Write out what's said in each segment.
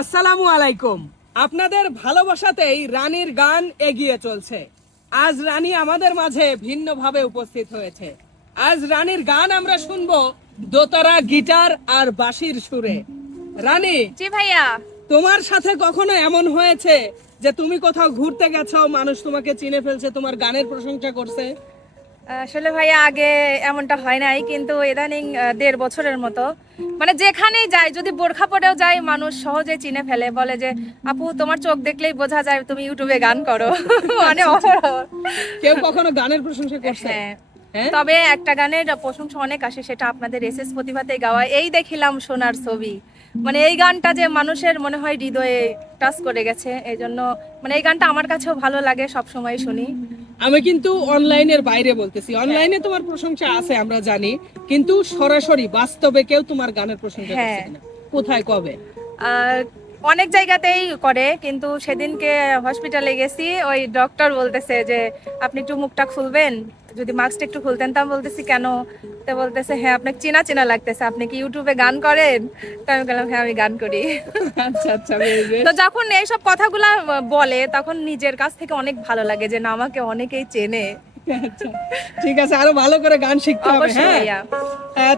আসসালামু আলাইকুম। আপনাদের ভালোবাসাতেই রানীর গান এগিয়ে চলছে। আজ রানী আমাদের মাঝে ভিন্নভাবে উপস্থিত হয়েছে। আজ রানীর গান আমরা শুনব দোতারা গিটার আর বাঁশির সুরে। রানী জি ভাইয়া। তোমার সাথে কখনো এমন হয়েছে যে তুমি কোথাও ঘুরতে গেছো মানুষ তোমাকে চিনে ফেলছে তোমার গানের প্রশংসা করছে? আসলে ভাইয়া আগে এমনটা হয় নাই কিন্তু ইদানিং দেড় বছরের মতো। মানে যেখানেই যাই যদি বোরখা পরেও যাই মানুষ সহজে চিনে ফেলে বলে যে আপু তোমার চোখ দেখলেই বোঝা যায় তুমি ইউটিউবে গান করো। মানে কেউ কখনো গানের প্রশংসা করছে? হ্যাঁ। হ্যাঁ? তবে একটা গানের প্রশংসা অনেক আসে সেটা আপনাদের এসএস প্রতিভাতে গাওয়া। এই দেখিলাম সোনার ছবি। মানে এই গানটা যে মানুষের মনে হয় হৃদয়ে টাচ করে গেছে এই জন্য মানে এই গানটা আমার কাছেও ভালো লাগে সব সময় শুনি। আমি কিন্তু অনলাইনের বাইরে বলতেছি। অনলাইনে তোমার প্রশংসা আছে আমরা জানি। কিন্তু সরাসরি বাস্তবে কেউ তোমার গানের প্রশংসা করছে হ্যাঁ। কোথায় কবে? অনেক জায়গাতেই করে কিন্তু সেদিনকে হসপিটালে গেছি ওই ডক্টর বলতেছে যে আপনি একটু মুখটা খুলবেন? যদি মাস্কটা একটু খুলতেন তা বলতেছি কেন? তো বলতেছে হ্যাঁ আপনাকে চেনা চেনা লাগতেছে আপনি কি ইউটিউবে গান করেন? তো আমি বললাম হ্যাঁ আমি গান করি। আচ্ছা আচ্ছা। তো যখন এইসব কথাগুলা বলে তখন নিজের কাছ থেকে অনেক ভালো লাগে যে না আমাকে অনেকেই চেনে। আচ্ছা, ঠিক আছে আরও ভালো করে গান শিখতে হবে হ্যাঁ?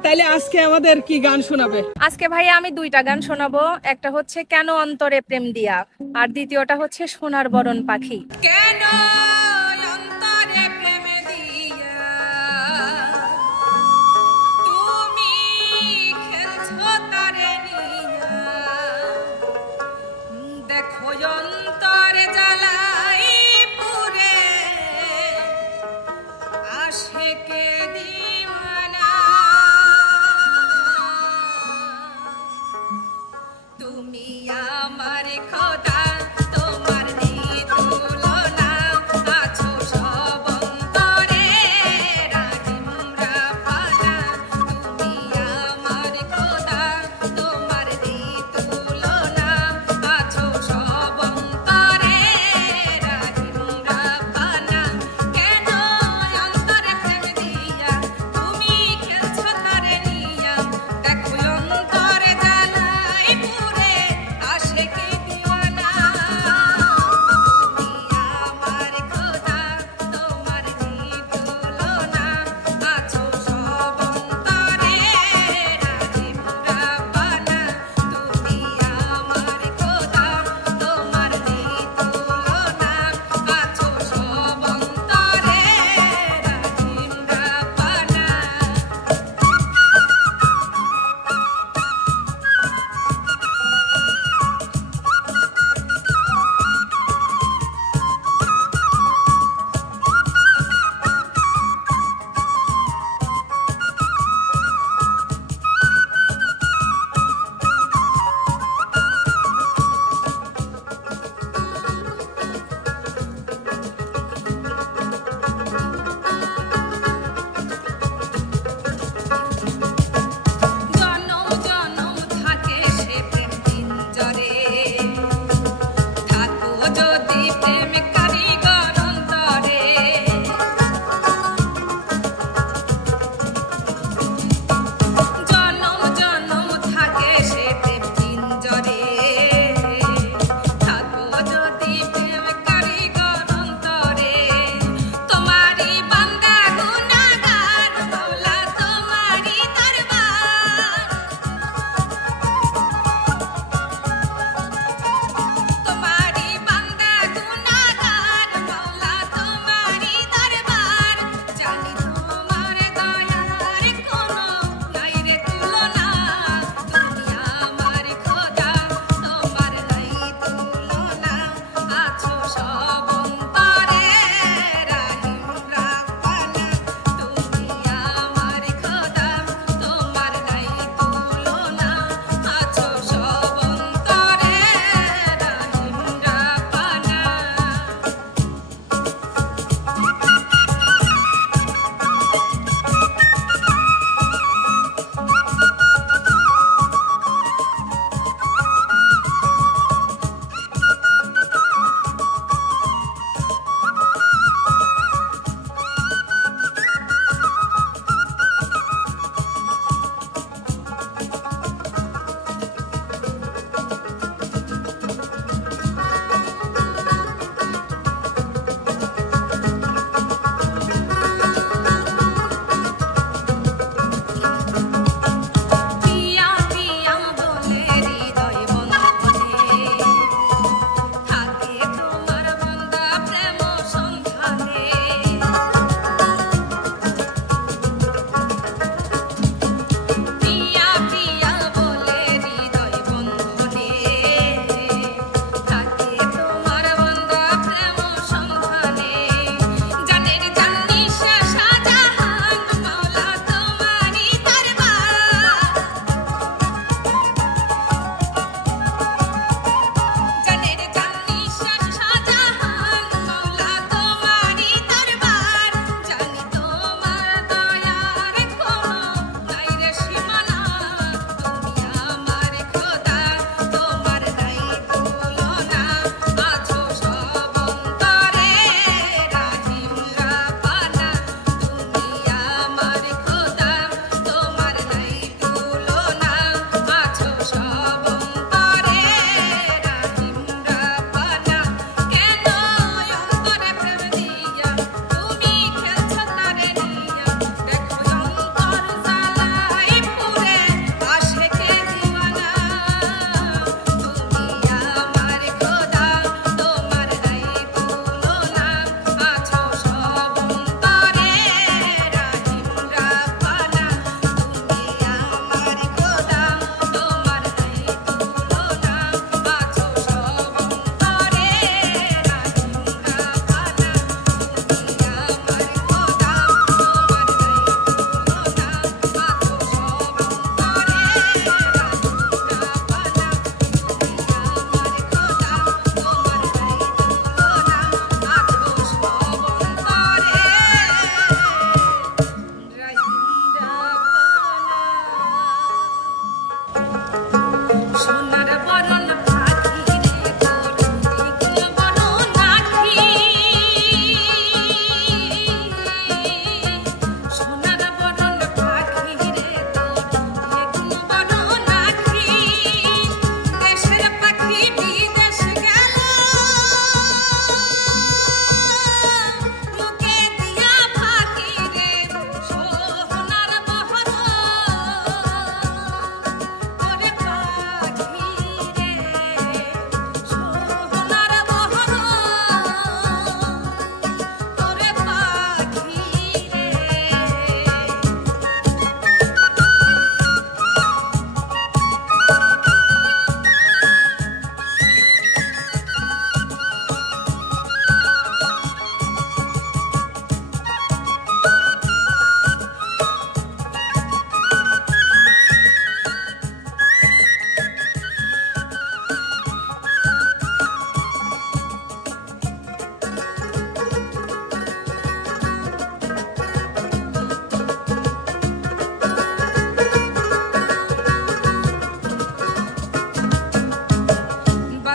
তাইলে আজকে আমাদের কি গান শোনাবে? আজকে ভাইয়া আমি দুইটা গান শোনাবো। একটা হচ্ছে কেন অন্তরে প্রেম দিয়া? আর দ্বিতীয়টা হচ্ছে সোনার বরণ পাখি। কেন দেখো জন্তর জ্বালাই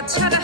Ta-da!